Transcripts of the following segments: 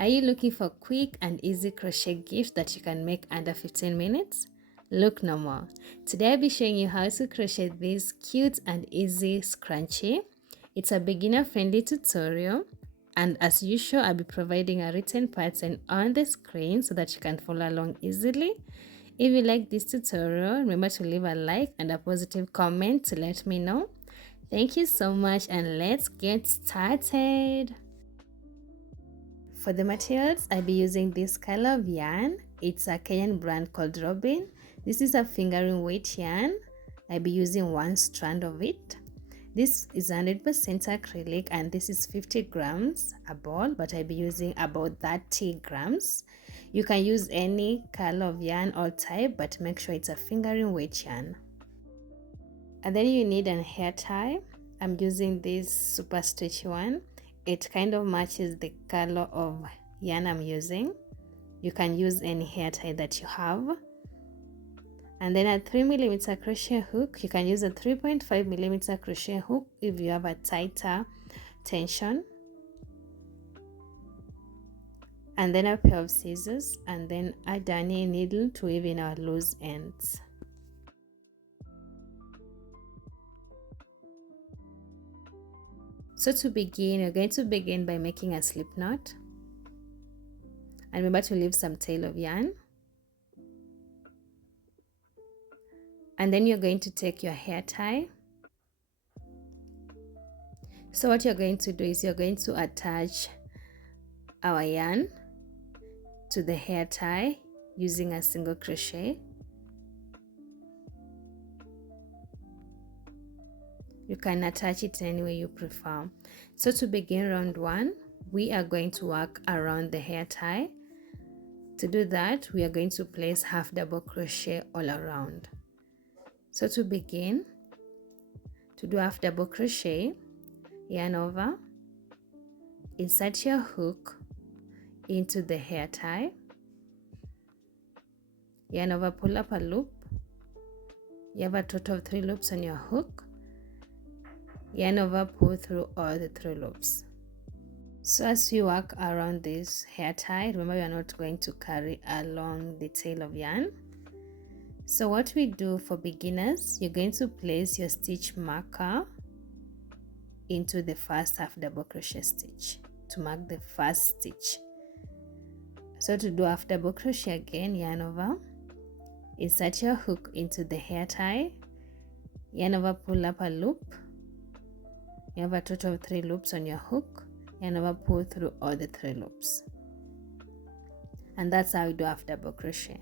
Are you looking for quick and easy crochet gifts that you can make under 15 minutes? Look no more. Today I'll be showing you how to crochet this cute and easy scrunchie. It's a beginner friendly tutorial, and as usual I'll be providing a written pattern on the screen so that you can follow along easily. If you like this tutorial, remember to leave a like and a positive comment to let me know. Thank you so much, and let's get started. For the materials, I'll be using this color of yarn. It's a Kenyan brand called Robin. This is a fingering weight yarn. I'll be using 1 strand of it. This is 100% acrylic and this is 50 grams a ball, but I'll be using about 30 grams. You can use any color of yarn or type, but make sure it's a fingering weight yarn. And then you need an hair tie. I'm using this super stretchy one. It kind of matches the color of yarn I'm using. You can use any hair tie that you have. And then a 3mm crochet hook. You can use a 3.5mm crochet hook if you have a tighter tension. And then a pair of scissors, and then a darning needle to even our loose ends. So to begin, you're going to begin by making a slip knot. And remember to leave some tail of yarn. And then you're going to take your hair tie. So what you're going to do is you're going to attach our yarn to the hair tie using a single crochet. You can attach it any way you prefer. So to begin round 1, we are going to work around the hair tie. To do that, we are going to place half double crochet all around. So to begin, to do half double crochet, yarn over, insert your hook into the hair tie, yarn over, pull up a loop. You have a total of 3 loops on your hook. Yarn over, pull through all the 3 loops. So as you work around this hair tie, remember you are not going to carry along the tail of yarn. So what we do for beginners, you're going to place your stitch marker into the first half double crochet stitch to mark the first stitch. So to do half double crochet again, yarn over, insert your hook into the hair tie, yarn over, pull up a loop. You have a total of 3 loops on your hook, yarn over, pull through all the 3 loops. And that's how we do half double crochet.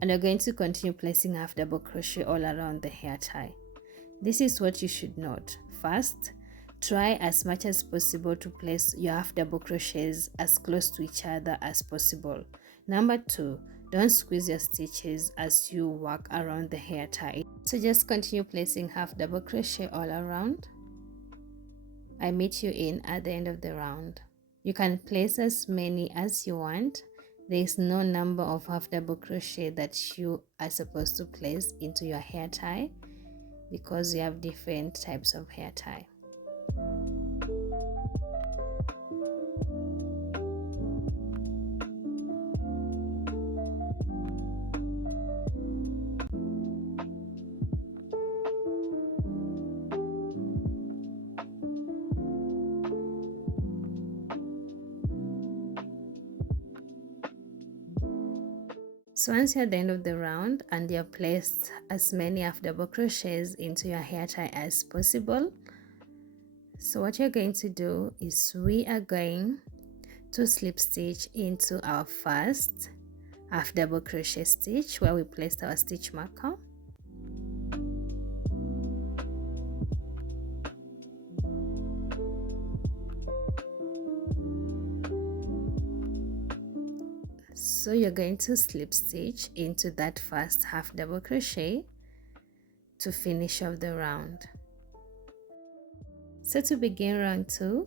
And you're going to continue placing half double crochet all around the hair tie. This is what you should note. First, try as much as possible to place your half double crochets as close to each other as possible. Number 2, don't squeeze your stitches as you work around the hair tie. So just continue placing half double crochet all around. I meet you in at the end of the round. You can place as many as you want. There is no number of half double crochet that you are supposed to place into your hair tie because you have different types of hair tie. So once you're at the end of the round and you've placed as many half double crochets into your hair tie as possible, so what you're going to do is we are going to slip stitch into our first half double crochet stitch where we placed our stitch marker. So you're going to slip stitch into that first half double crochet to finish off the round. So to begin round 2,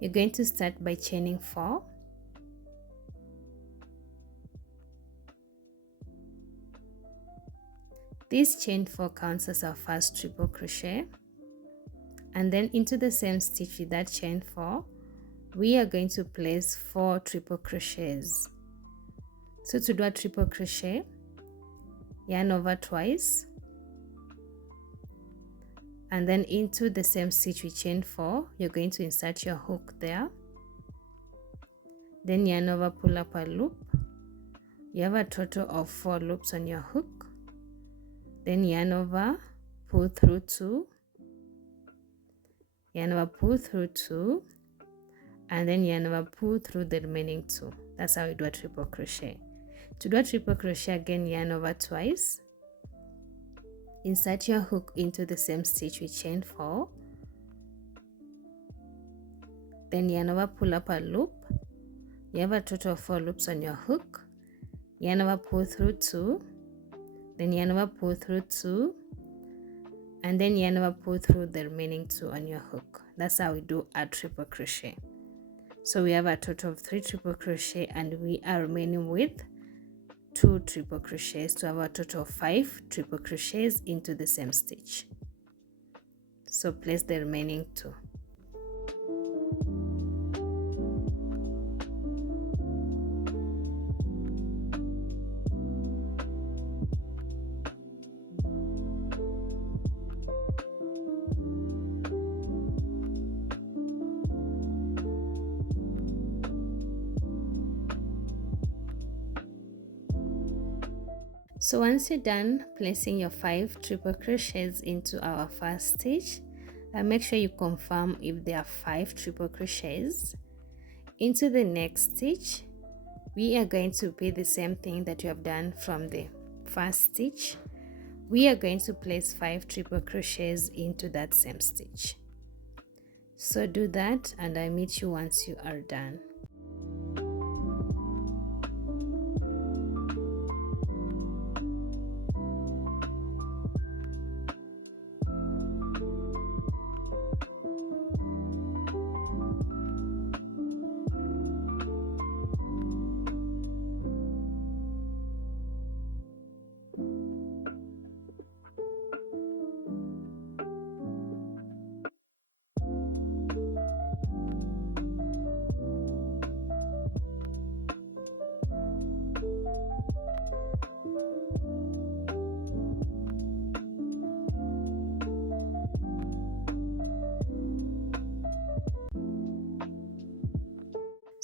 you're going to start by chaining 4. This chain 4 counts as our first triple crochet, and then into the same stitch with that chain 4, we are going to place 4 triple crochets. So to do a triple crochet, yarn over twice, and then into the same stitch we chain 4, you're going to insert your hook there. Then yarn over, pull up a loop. You have a total of 4 loops on your hook. Then yarn over, pull through 2, yarn over, pull through 2, and then yarn over, pull through the remaining 2. That's how we do a triple crochet. To do a triple crochet, again, yarn over twice, insert your hook into the same stitch we chain 4, then yarn over, pull up a loop. You have a total of 4 loops on your hook. Yarn over, pull through 2, then yarn over, pull through 2, and then yarn over, pull through the remaining 2 on your hook. That's how we do a triple crochet. So we have a total of 3 triple crochet, and we are remaining with 2 triple crochets to have a total of 5 triple crochets into the same stitch. So place the remaining 2. So once you're done placing your 5 triple crochets into our first stitch, make sure you confirm if there are 5 triple crochets. Into the next stitch, we are going to repeat the same thing that you have done from the first stitch. We are going to place 5 triple crochets into that same stitch. So do that, and I'll meet you once you are done.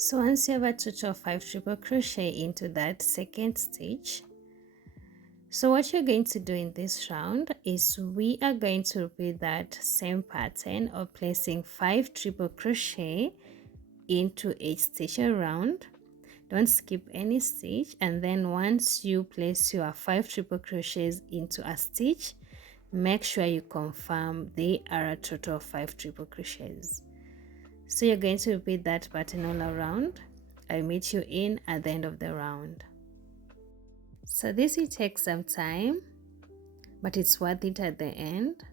So once you have a total of 5 triple crochet into that second stitch, so what you're going to do in this round is we are going to repeat that same pattern of placing 5 triple crochet into each stitch around. Don't skip any stitch, and then once you place your 5 triple crochets into a stitch, make sure you confirm they are a total of 5 triple crochets. So you're going to repeat that pattern all around. I'll meet you in at the end of the round. So this will take some time, but it's worth it at the end.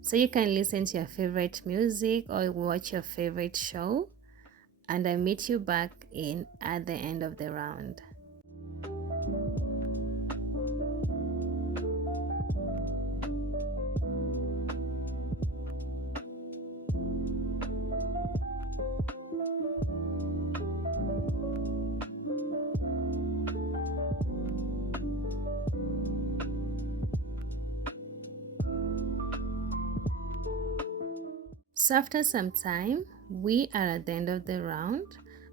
So you can listen to your favorite music or watch your favorite show, and I'll meet you back in at the end of the round. So after some time, we are at the end of the round,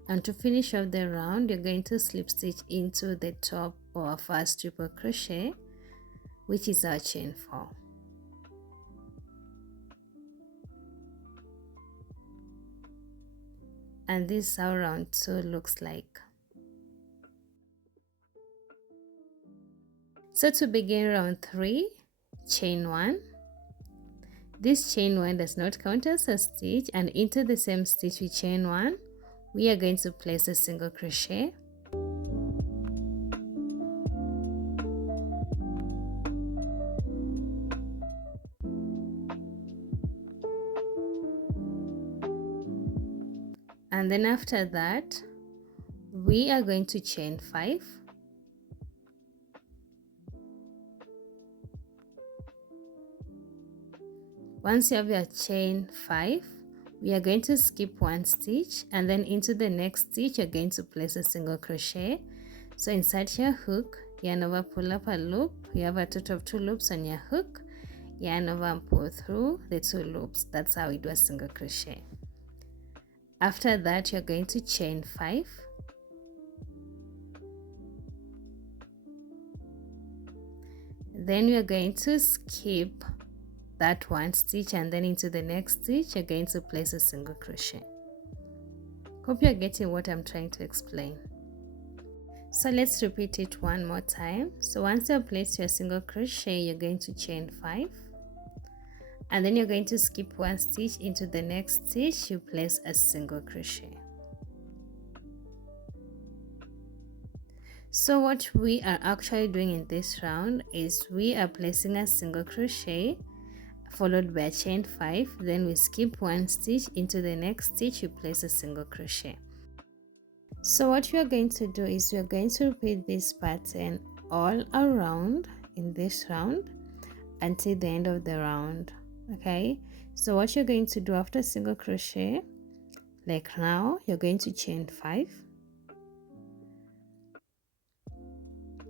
and to finish off the round, you're going to slip stitch into the top of our first triple crochet, which is our chain 4. And this is how round 2 looks like. So to begin round 3, chain 1. This chain 1 does not count as a stitch, and into the same stitch with chain 1, we are going to place a single crochet. And then after that, we are going to chain 5. Once you have your chain 5, we are going to skip one stitch, and then into the next stitch you're going to place a single crochet. So inside your hook, yarn over, pull up a loop. You have a total of 2 loops on your hook, yarn over and pull through the 2 loops. That's how we do a single crochet. After that, you're going to chain 5. Then you're going to skip that one stitch, and then into the next stitch you're going to place a single crochet. Hope you're getting what I'm trying to explain. So let's repeat it one more time. So once you've placed your single crochet, you're going to chain 5, and then you're going to skip one stitch. Into the next stitch you place a single crochet. So what we are actually doing in this round is we are placing a single crochet followed by a chain 5, then we skip one stitch. Into the next stitch you place a single crochet. So what we are going to do is we are going to repeat this pattern all around in this round until the end of the round. Okay, so what you're going to do after single crochet, like now, you're going to chain 5,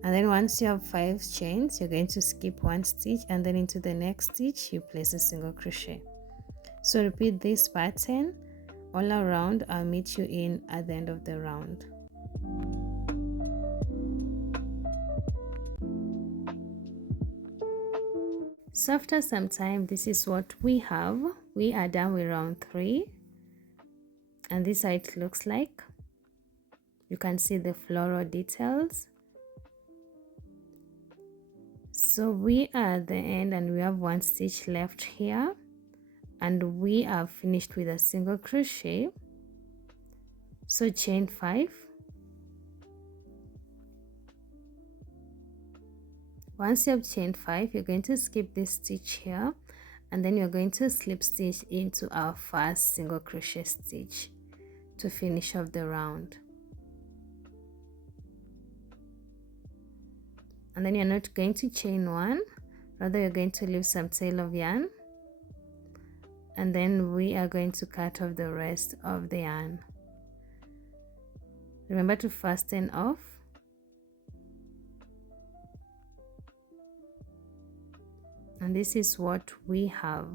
and then once you have 5 chains you're going to skip one stitch, and then into the next stitch you place a single crochet. So repeat this pattern all around. I'll meet you in at the end of the round. So after some time, this is what we have. We are done with round 3, and this is how it looks like. You can see the floral details. So we are at the end, and we have 1 stitch left here, and we are finished with a single crochet. So chain 5. Once you have chained 5, you're going to skip this stitch here, and then you're going to slip stitch into our first single crochet stitch to finish off the round. And then you're not going to chain 1, rather you're going to leave some tail of yarn, and then we are going to cut off the rest of the yarn. Remember to fasten off. And this is what we have.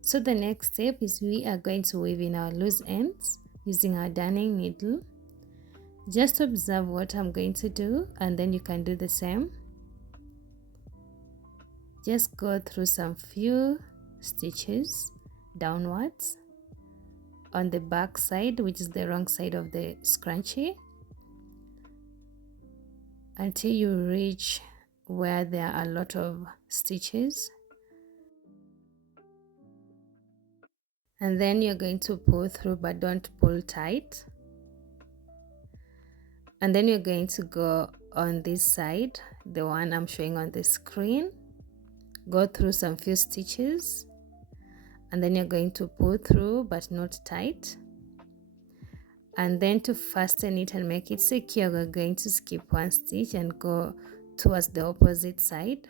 So the next step is we are going to weave in our loose ends using our darning needle. Just observe what I'm going to do, and then you can do the same. Just go through some few stitches downwards on the back side, which is the wrong side of the scrunchie, until you reach where there are a lot of stitches. And then you're going to pull through, but don't pull tight. And then you're going to go on this side, the one I'm showing on the screen. Go through some few stitches, and then you're going to pull through, but not tight. And then to fasten it and make it secure, we're going to skip 1 stitch and go towards the opposite side.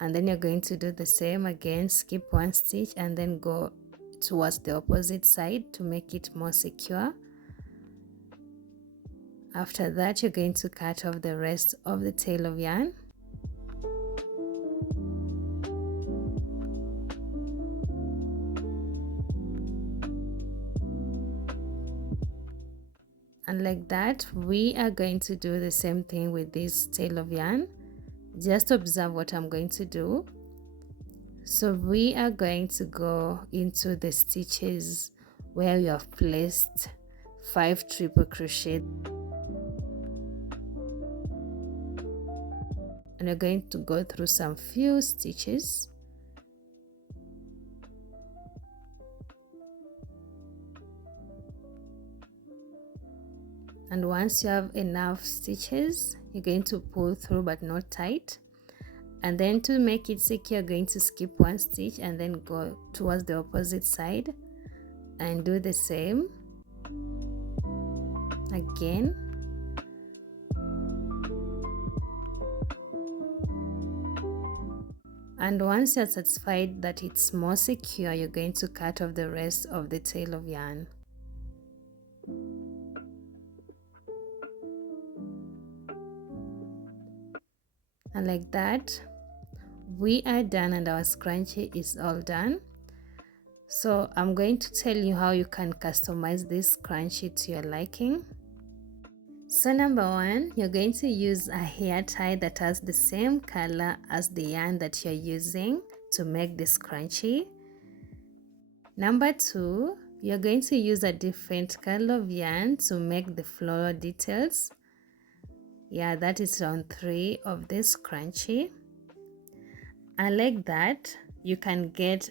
And then you're going to do the same again, skip 1 stitch and then go towards the opposite side to make it more secure. After that, you're going to cut off the rest of the tail of yarn. And like that, we are going to do the same thing with this tail of yarn. Just observe what I'm going to do. So we are going to go into the stitches where you have placed 5 triple crochet. And you're going to go through some few stitches. And once you have enough stitches, you're going to pull through but not tight. And then to make it secure, you're going to skip 1 stitch and then go towards the opposite side and do the same again. And once you're satisfied that it's more secure, you're going to cut off the rest of the tail of yarn. And like that, we are done and our scrunchie is all done. So I'm going to tell you how you can customize this scrunchie to your liking. So number one, you're going to use a hair tie that has the same color as the yarn that you're using to make the scrunchie. Number two, you're going to use a different color of yarn to make the floral details. Yeah, that is round 3 of this scrunchie. And like that, you can get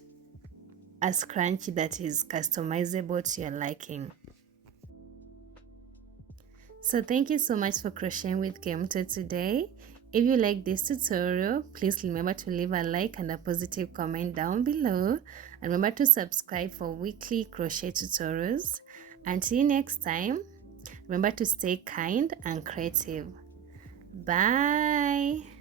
a scrunchie that is customizable to your liking. So thank you so much for crocheting with Kemto today. If you like this tutorial, please remember to leave a like and a positive comment down below. And remember to subscribe for weekly crochet tutorials. Until next time, remember to stay kind and creative. Bye!